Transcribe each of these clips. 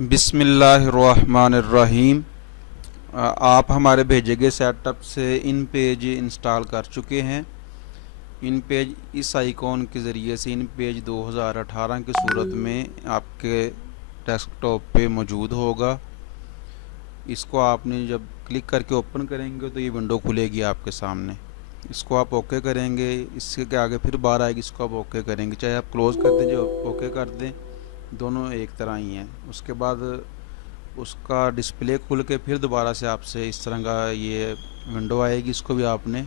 बिस्मिल्लाहिर्रहमानिर्रहीम। आप हमारे भेजे गए सेटअप से इन पेज इंस्टॉल कर चुके हैं। इन पेज इस आइकॉन के ज़रिए से इन पेज 2018 की सूरत में आपके डेस्कटॉप पे मौजूद होगा। इसको आपने जब क्लिक करके ओपन करेंगे तो ये विंडो खुलेगी आपके सामने। इसको आप ओके करेंगे, इसके आगे फिर बार आएगी, इसको आप ओके करेंगे। चाहे आप क्लोज़ कर दें, जो ओके कर दें, दोनों एक तरह ही हैं। उसके बाद उसका डिस्प्ले खुल के फिर दोबारा से आपसे इस तरह का ये विंडो आएगी। इसको भी आपने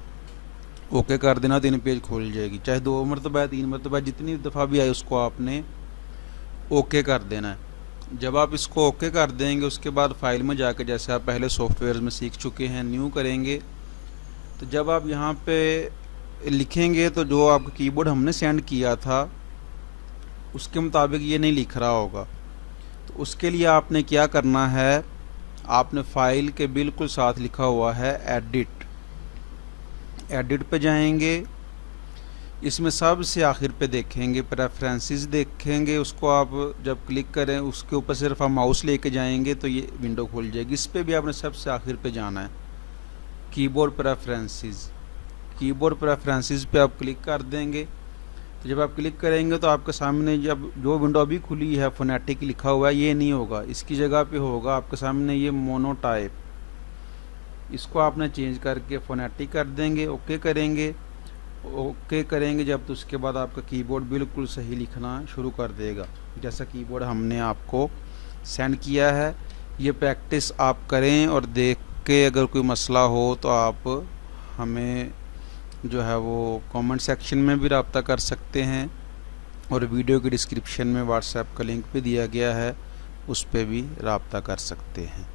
ओके कर देना, 3 पेज खोल जाएगी। चाहे 2 मरतबा 3 मरतबा जितनी दफ़ा भी आए उसको आपने ओके कर देना है। जब आप इसको ओके कर देंगे उसके बाद फाइल में जाके, जैसे आप पहले सॉफ्टवेयर में सीख चुके हैं, न्यू करेंगे। तो जब आप यहाँ पे लिखेंगे तो जो आपका कीबोर्ड हमने सेंड किया था उसके मुताबिक ये नहीं लिख रहा होगा। तो उसके लिए आपने क्या करना है, आपने फाइल के बिल्कुल साथ लिखा हुआ है एडिट पे जाएंगे। इसमें सबसे आखिर पे देखेंगे प्रेफरेंसेस देखेंगे। उसको आप जब क्लिक करें उसके ऊपर सिर्फ आप माउस लेके जाएंगे तो ये विंडो खुल जाएगी। इस पे भी आपने सबसे आखिर पे जाना है, कीबोर्ड प्रेफरेंसेस पे आप क्लिक कर देंगे। तो जब आप क्लिक करेंगे तो आपके सामने जब जो विंडो अभी खुली है फोनेटिक लिखा हुआ है, ये नहीं होगा, इसकी जगह पे होगा आपके सामने ये मोनोटाइप। इसको आपने चेंज करके फोनेटिक कर देंगे। ओके करेंगे जब, तो उसके बाद आपका कीबोर्ड बिल्कुल सही लिखना शुरू कर देगा, जैसा कीबोर्ड हमने आपको सेंड किया है। ये प्रैक्टिस आप करें और देख के अगर कोई मसला हो तो आप हमें जो है वो कमेंट सेक्शन में भी रब्ता कर सकते हैं, और वीडियो के डिस्क्रिप्शन में व्हाट्सएप का लिंक भी दिया गया है, उस पर भी रब्ता कर सकते हैं।